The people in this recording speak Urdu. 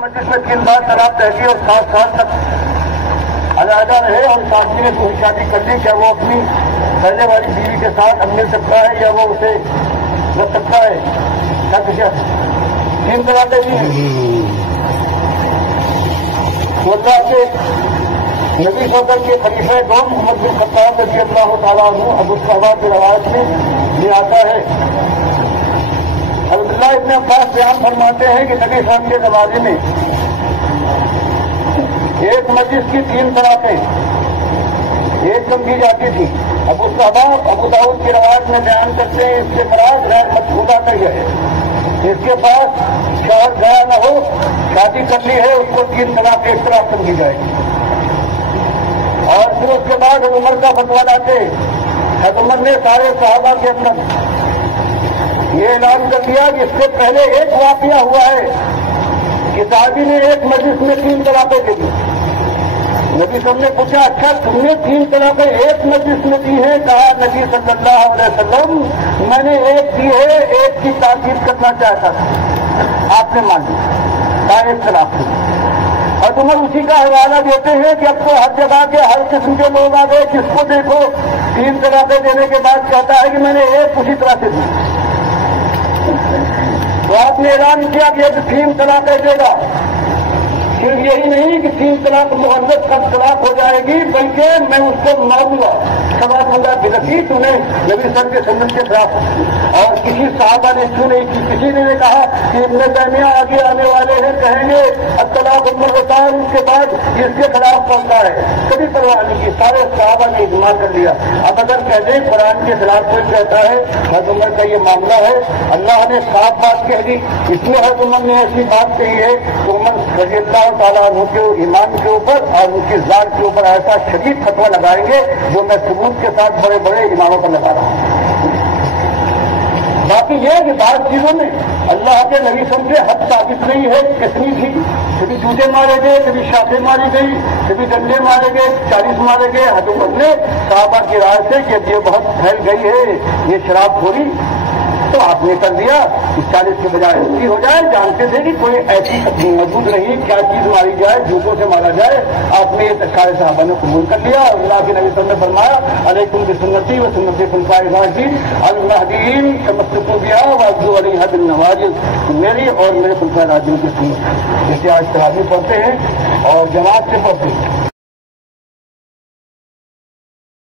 مجلس میں 3 بار طلاق رہتی ہے اور 7 سال تک علیحدہ رہے اور شادی نے کوئی شادی کر لی، کیا وہ اپنی پہلے والی بیوی کے ساتھ اب مل سکتا ہے یا وہ اسے رکھ سکتا ہے؟ کیا کیا 3 طلاقیں دی ہیں؟ تو اللہ کے نبی صدر کے خلیفہ دوم محمد بن خطاب رضی اللہ تعالیٰ عنہ ابو صحابہ کی روایت میں یہ آتا ہے، عبداللہ ابن عباس بیان فرماتے ہیں کہ نبی صاحب کے زمانے میں ایک مجلس کی 3 طلاقیں ایک دم دی جاتی تھی۔ ابو صحابہ ابو داؤد کی روایت میں بیان کرتے ہیں اس کے مراد غیر مقبولہ نہیں ہے، اس کے پاس شوہر گیا نہ ہو، شادی کر لی ہے، اس کو 3 طلاق ایک طرح سمجھی جائے گی۔ اور پھر اس کے بعد عمر کا فتویٰ لاتے، عمر نے سارے صحابہ کے اندر یہ اعلان کر دیا کہ اس سے پہلے ایک واقعہ ہوا ہے کہ صحابی نے ایک مجلس میں 3 طلاقیں دے دی۔ نبی صلی اللہ علیہ وسلم نے پوچھا اچھا تم نے 3 طلاقیں ایک مجلس میں دی ہیں؟ کہا نبی صلی اللہ علیہ وسلم میں نے ایک دی ہے، ایک کی تاکید کرنا چاہتا تھا، آپ نے مان لی، کہا 1 طلاق دی۔ اور عمر اسی کا حوالہ دیتے ہیں کہ اب تو ہر جگہ کے ہر قسم کے لوگ آ گئے، جس کو دیکھو 3 طلاقیں دینے کے بعد کہتا ہے کہ میں نے ایک اسی طرح سے دی۔ تو آپ نے اعلان کیا کہ اب 3 طلاقیں دے گا۔ صرف یہی نہیں کہ 3 طلاق مغلظ کا طلاق ہو جائے گی، بلکہ میں اس کو ماروں گا، سوا سنگا بلکی تو نے نبی صلی کے سنت کے خلاف۔ اور کسی صحابہ نے کیوں نہیں کی، کسی نے کہا کہ ابن تیمیہ آگے آنے والے ہیں کہیں گے الطلاق المرتان اس کے بعد اس کے خلاف پڑتا ہے، کبھی پرواہ نہیں کی، سارے صحابہ نے اجماع کر لیا۔ اب اگر کہہ دیں قرآن کے خلاف کوئی کہتا ہے حضرت عمر کا یہ معاملہ ہے، اللہ نے صاف بات کہہ دی، اس میں حضرت عمر نے ایسی بات کہی ہے تو عمر رضی اللہ تعالیٰ عنہ کے ایمان کے اوپر اور ان کی ذات کے اوپر ایسا شدید فتویٰ لگائیں گے جو میں ثبوت کے ساتھ بڑے بڑے اماموں پر لگا رہا ہوں۔ باقی یہ کہ بعض چیزوں میں اللہ کے نبی سمجھے حد ثابت نہیں ہے، کتنی تھی، کبھی جوتے مارے گئے، کبھی شاخیں ماری گئی، کبھی ڈنڈے مارے گئے، 40 مارے گئے۔ حضرت عمر نے صحابہ کی رائے سے کہ یہ بہت پھیل گئی ہے یہ شراب خوری، تو آپ نے کر دیا کہ 40 کے بجائے 80 ہو جائے۔ جانتے تھے کہ کوئی ایسی موجود نہیں کیا چیز ماری جائے، جوتوں سے مارا جائے، آپ نے یہ سارے صحابہ نے قبول کر لیا۔ اور اللہ کے نبی صلی اللہ علیہ وسلم نے فرمایا علیکم بسنتی و سنت خلفائے الراشدین المہدیین تمسکوا بہا وعضوا علیہا بالنواجذ، میری اور میرے خلفائے راشدین کی سنت، جیسے آج تراویح پڑھتے ہیں اور جماعت سے پڑھتے ہیں۔